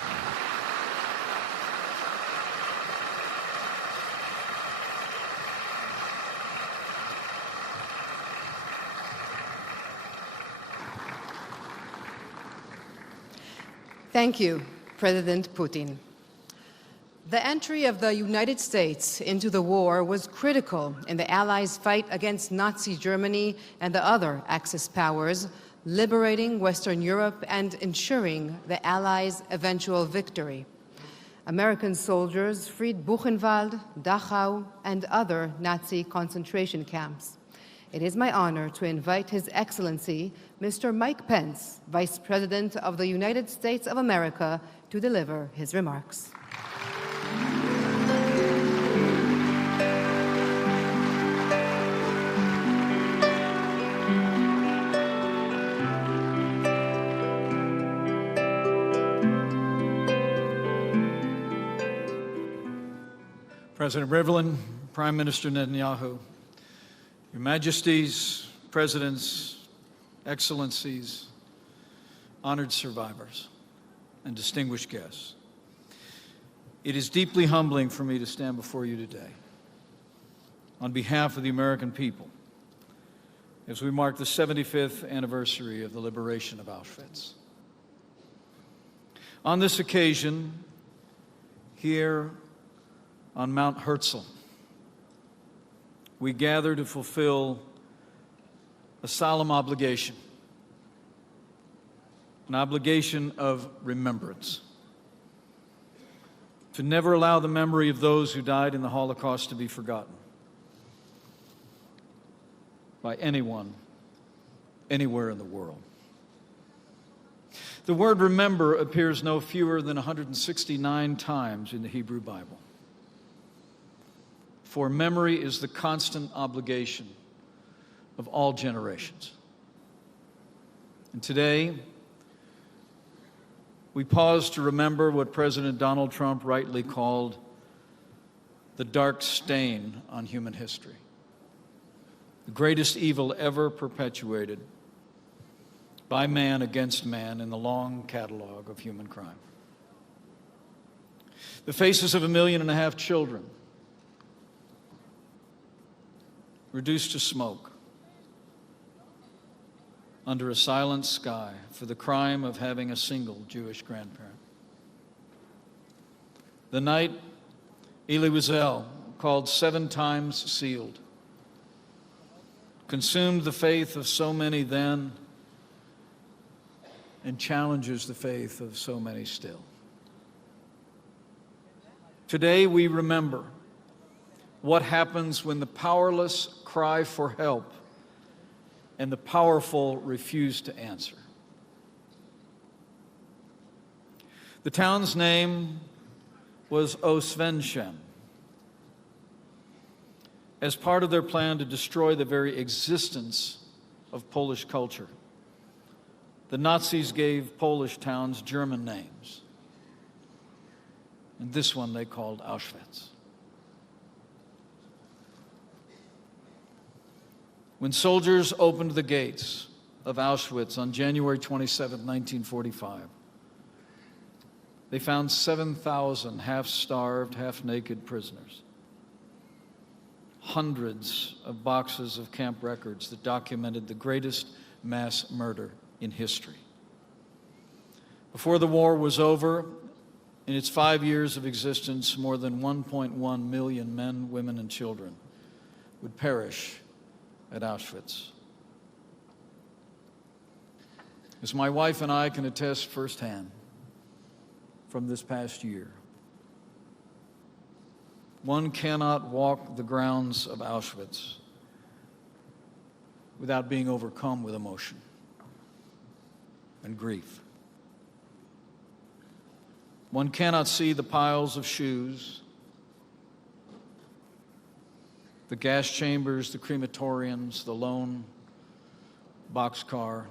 Thank you, President Putin. The entry of the United States into the war was critical in the Allies' fight against Nazi Germany and the other Axis powers, liberating Western Europe and ensuring the Allies' eventual victory. American soldiers freed Buchenwald, Dachau, and other Nazi concentration camps. It is my honor to invite His Excellency, Mr. Mike Pence, Vice President of the United States of America, to deliver his remarks. President Rivlin, Prime Minister Netanyahu, Your Majesties, Presidents, Excellencies, honored survivors, and distinguished guests. It is deeply humbling for me to stand before you today on behalf of the American people as we mark the 75th anniversary of the liberation of Auschwitz. On this occasion, here on Mount Herzl, we gather to fulfill a solemn obligation, an obligation of remembrance, to never allow the memory of those who died in the Holocaust to be forgotten by anyone, anywhere in the world. The word remember appears no fewer than 169 times in the Hebrew Bible. For memory is the constant obligation of all generations. And today, we pause to remember what President Donald Trump rightly called the dark stain on human history, the greatest evil ever perpetuated by man against man in the long catalog of human crime. The faces of 1.5 million children reduced to smoke under a silent sky for the crime of having a single Jewish grandparent. The night Elie Wiesel, called 7 times sealed, consumed the faith of so many then and challenges the faith of so many still. Today we remember what happens when the powerless cry for help and the powerful refuse to answer. The town's name was Vashem. As part of their plan to destroy the very existence of Polish culture, the Nazis gave Polish towns German names, and this one they called Auschwitz. When soldiers opened the gates of Auschwitz on January 27, 1945, they found 7,000 half-starved, half-naked prisoners, hundreds of boxes of camp records that documented the greatest mass murder in history. Before the war was over, in its 5 years of existence, more than 1.1 million men, women, and children would perish at Auschwitz. As my wife and I can attest firsthand from this past year, one cannot walk the grounds of Auschwitz without being overcome with emotion and grief. One cannot see the piles of shoes, the gas chambers, the crematoriums, the lone boxcar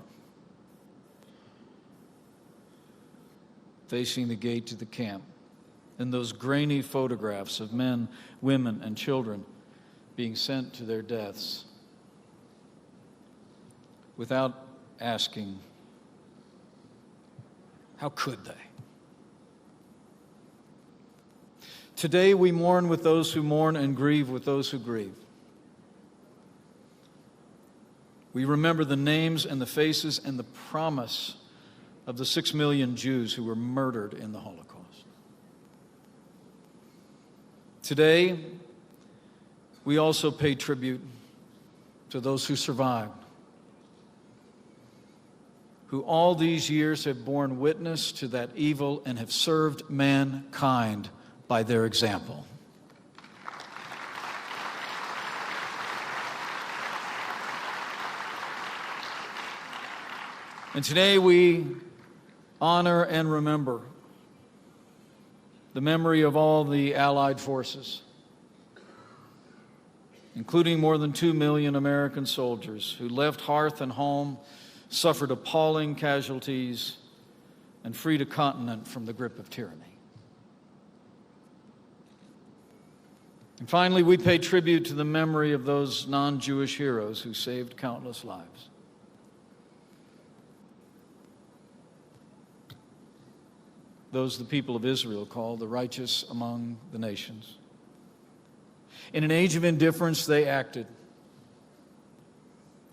facing the gate to the camp, and those grainy photographs of men, women, and children being sent to their deaths without asking, how could they? Today we mourn with those who mourn and grieve with those who grieve. We remember the names and the faces and the promise of the 6 million Jews who were murdered in the Holocaust. Today, we also pay tribute to those who survived, who all these years have borne witness to that evil and have served mankind by their example. And today we honor and remember the memory of all the Allied forces, including more than 2 million American soldiers who left hearth and home, suffered appalling casualties, and freed a continent from the grip of tyranny. And finally, we pay tribute to the memory of those non-Jewish heroes who saved countless lives. Those the people of Israel call the righteous among the nations. In an age of indifference, they acted.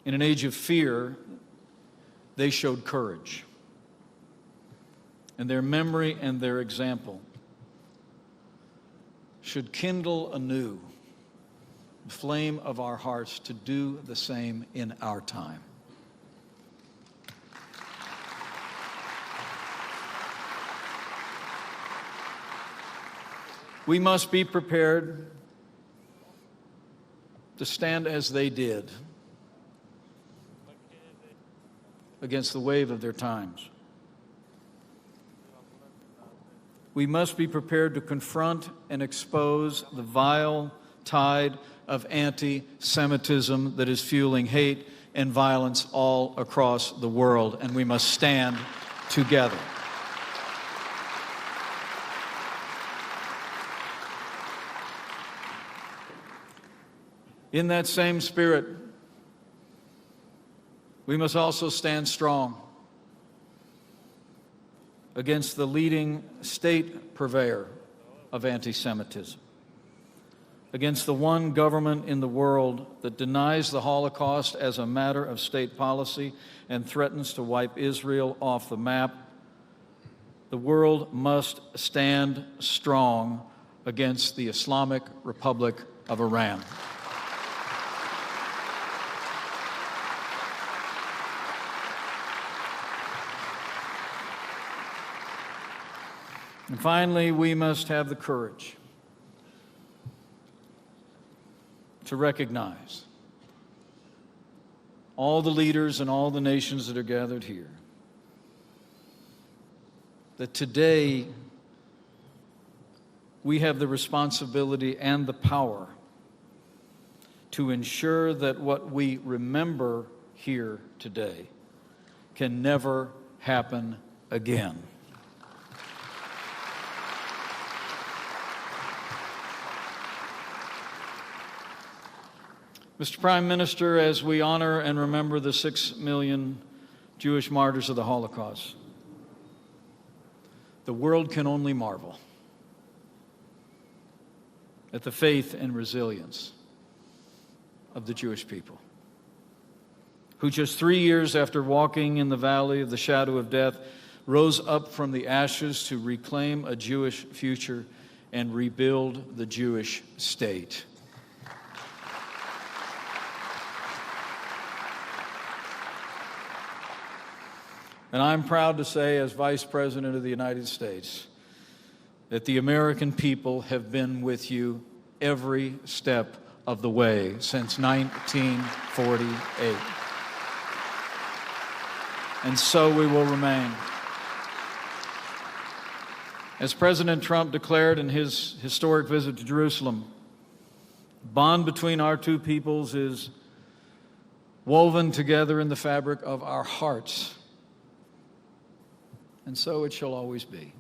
In an age of fear, they showed courage. And their memory and their example should kindle anew the flame of our hearts to do the same in our time. We must be prepared to stand as they did against the wave of their times. We must be prepared to confront and expose the vile tide of anti-Semitism that is fueling hate and violence all across the world, and we must stand together. In that same spirit, we must also stand strong against the leading state purveyor of anti-Semitism, against the one government in the world that denies the Holocaust as a matter of state policy and threatens to wipe Israel off the map. The world must stand strong against the Islamic Republic of Iran. And finally, we must have the courage to recognize all the leaders and all the nations that are gathered here, that today we have the responsibility and the power to ensure that what we remember here today can never happen again. Mr. Prime Minister, as we honor and remember the 6 million Jewish martyrs of the Holocaust, the world can only marvel at the faith and resilience of the Jewish people, who just 3 years after walking in the valley of the shadow of death, rose up from the ashes to reclaim a Jewish future and rebuild the Jewish state. And I'm proud to say, as Vice President of the United States, that the American people have been with you every step of the way since 1948. And so we will remain. As President Trump declared in his historic visit to Jerusalem, the bond between our two peoples is woven together in the fabric of our hearts, and so it shall always be.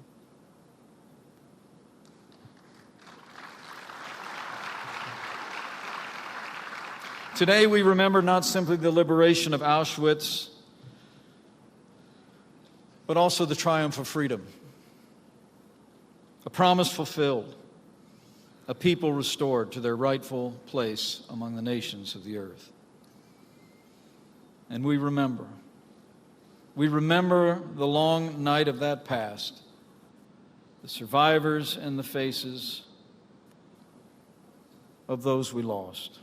Today we remember not simply the liberation of Auschwitz, but also the triumph of freedom. A promise fulfilled, a people restored to their rightful place among the nations of the earth. And we remember the long night of that past, the survivors and the faces of those we lost,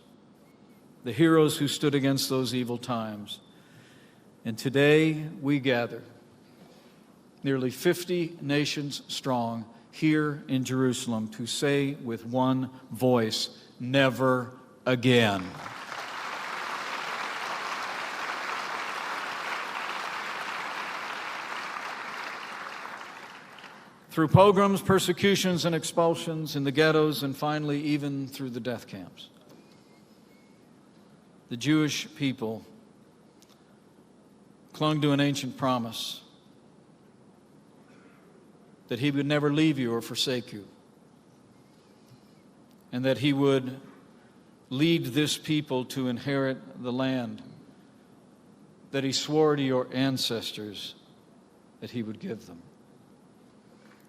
the heroes who stood against those evil times. And today we gather, nearly 50 nations strong, here in Jerusalem to say with one voice, never again. Through pogroms, persecutions, and expulsions in the ghettos, and finally even through the death camps, the Jewish people clung to an ancient promise that he would never leave you or forsake you, and that he would lead this people to inherit the land that he swore to your ancestors that he would give them.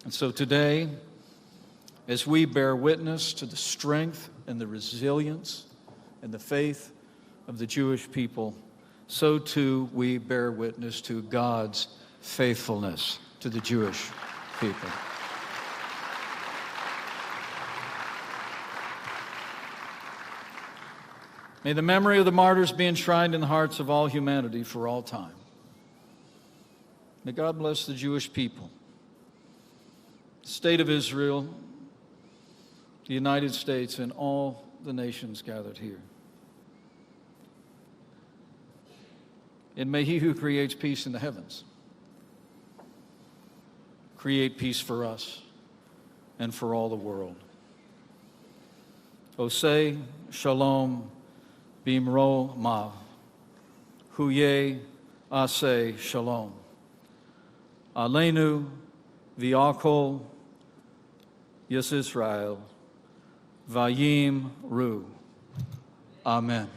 And so today, as we bear witness to the strength and the resilience and the faith of the Jewish people, so too we bear witness to God's faithfulness to the Jewish people. May the memory of the martyrs be enshrined in the hearts of all humanity for all time. May God bless the Jewish people, the state of Israel, the United States, and all the nations gathered here. And may he who creates peace in the heavens create peace for us and for all the world. Oseh shalom bimro ma, huye aseh shalom. Aleinu v'akol Yis Israel vayim ru. Amen.